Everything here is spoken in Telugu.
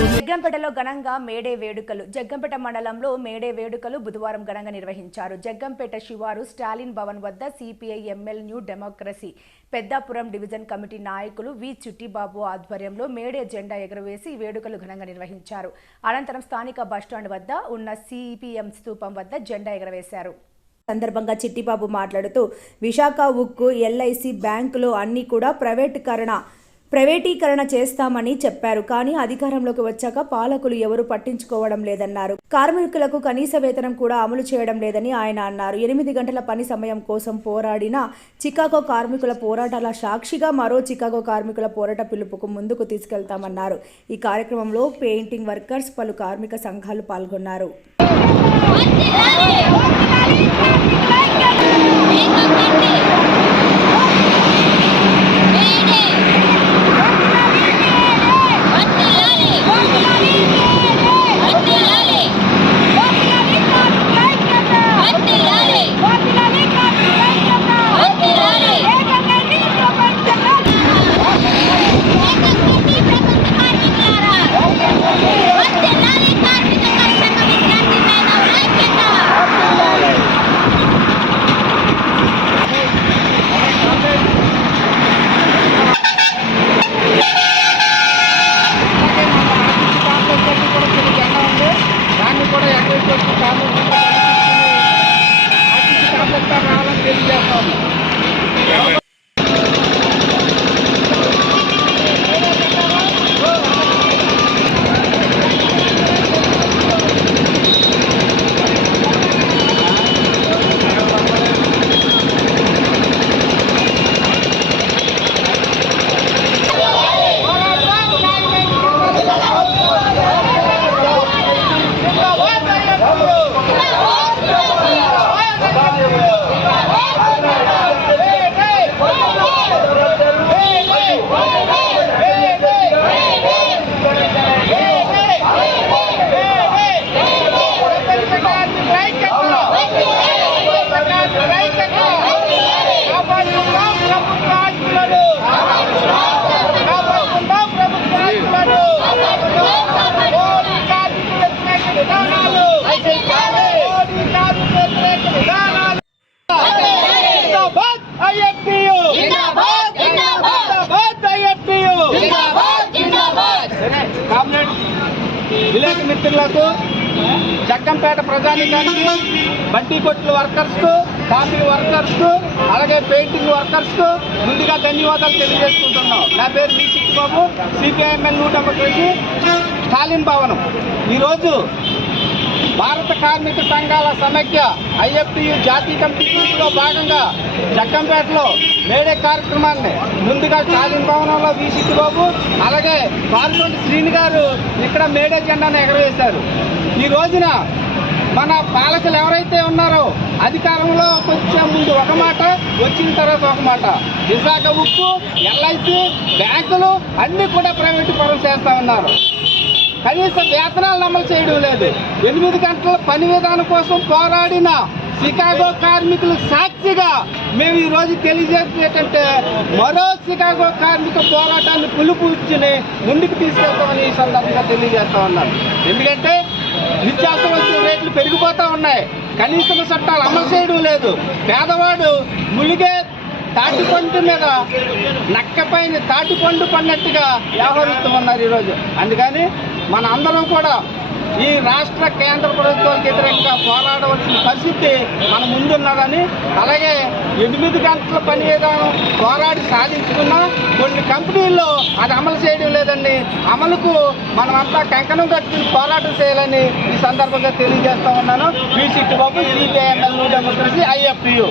జగ్గంపేటలో ఘనంగా మేడే వేడుకలు. జగ్గంపేట మండలంలో మేడే వేడుకలు బుధవారం ఘనంగా నిర్వహించారు. జగ్గంపేట శివారు స్టాలిన్ భవన్ వద్ద CPI ML New Democracy Peddapuram division committee నాయకులు వి. చిట్టిబాబు ఆధ్వర్యంలో మేడే జెండా ఎగురవేసి వేడుకలు ఘనంగా నిర్వహించారు. అనంతరం స్థానిక బస్టాండ్ వద్ద ఉన్న సిపిఎం స్థూపం వద్ద జెండా ఎగరవేశారు. సందర్భంగా చిట్టిబాబు మాట్లాడుతూ విశాఖ ఉక్కు ఎల్ఐసి బ్యాంకులు అన్నీ కూడా ప్రైవేటీకరణ ప్రైవేటీకరణ చేస్తామని చెప్పారు. కానీ అధికారంలోకి వచ్చాక పాలకులు ఎవరు పట్టించుకోవడం లేదన్నారు. కార్మికులకు కనీస వేతనం కూడా అమలు చేయడం లేదని ఆయన అన్నారు. ఎనిమిది గంటల పని సమయం కోసం పోరాడిన చికాగో కార్మికుల పోరాటాల సాక్షిగా మరో చికాగో కార్మికుల పోరాట పిలుపుకు ముందుకు తీసుకెళ్తామన్నారు. ఈ కార్యక్రమంలో పెయింటింగ్ వర్కర్స్ పలు కార్మిక సంఘాలు పాల్గొన్నారు. Tommy. కామ్రేడ్ విలేక మిత్రులకు జగ్గంపేట ప్రజానికానికి బడ్డీ కొట్ల వర్కర్స్కు కాఫీ వర్కర్స్కు అలాగే పెయింటింగ్ వర్కర్స్కు ముందుగా ధన్యవాదాలు తెలియజేసుకుంటున్నాం. నా పేరు మీ చిట్టుబాబు సిపిఐఎంఎల్ నూట ఒకటి స్టాలిన్ భవనం. ఈరోజు భారత కార్మిక సంఘాల సమైక్య ఐఎఫ్టియు జాతీయ కమిటీలో భాగంగా జగ్గంపేటలో మేడే కార్యక్రమాన్ని ముందుగా స్టాలిన్ భవనంలో వీసిట్టు బాబు. అలాగే పాల్గొంటి శ్రీని గారు ఇక్కడ మేడే జెండాను ఎగరవేశారు. ఈ రోజున మన పాలకులు ఎవరైతే ఉన్నారో అధికారంలో వచ్చే ముందు ఒక మాట వచ్చిన తర్వాత ఒక మాట. విశాఖ ఉక్కు ఎల్ఐసి బ్యాంకులు అన్నీ కూడా ప్రైవేటు పరం చేస్తూ ఉన్నారు. కనీస వేతనాలను అమలు చేయడం లేదు. ఎనిమిది గంటల పని విధానం కోసం పోరాడిన చికాగో కార్మికులు సాక్షిగా మేము ఈ రోజు మరో చికాగో కార్మిక పోరాటాన్ని పులుపు ఇచ్చి ముందుకు తీసుకెళ్తామని ఈ సందర్భంగా తెలియజేస్తా ఉన్నారు ఎందుకంటే నిత్యావసర వస్తువుల రేట్లు పెరిగిపోతూ ఉన్నాయి. కనీసం చట్టాలు అమలు చేయడం లేదు. పేదవాడు ములిగే తాటిపండు మీద నక్కపైన తాటిపండు పడినట్టుగా వ్యవహరిస్తూ ఉన్నారు ఈరోజు. అందుకని మన అందరం కూడా ఈ రాష్ట్ర కేంద్ర ప్రభుత్వాలకు వ్యతిరేకంగా పోరాడవలసిన పరిస్థితి మన ముందున్నదని అలాగే ఎనిమిది గంటల పని విధానం పోరాడి సాధించుకున్న కొన్ని కంపెనీల్లో అది అమలు చేయడం లేదండి. అమలుకు మనమంతా కంకణం కట్టి పోరాటం చేయాలని ఈ సందర్భంగా తెలియజేస్తా ఉన్నాను. BC Babu CPIML Democracy IFTU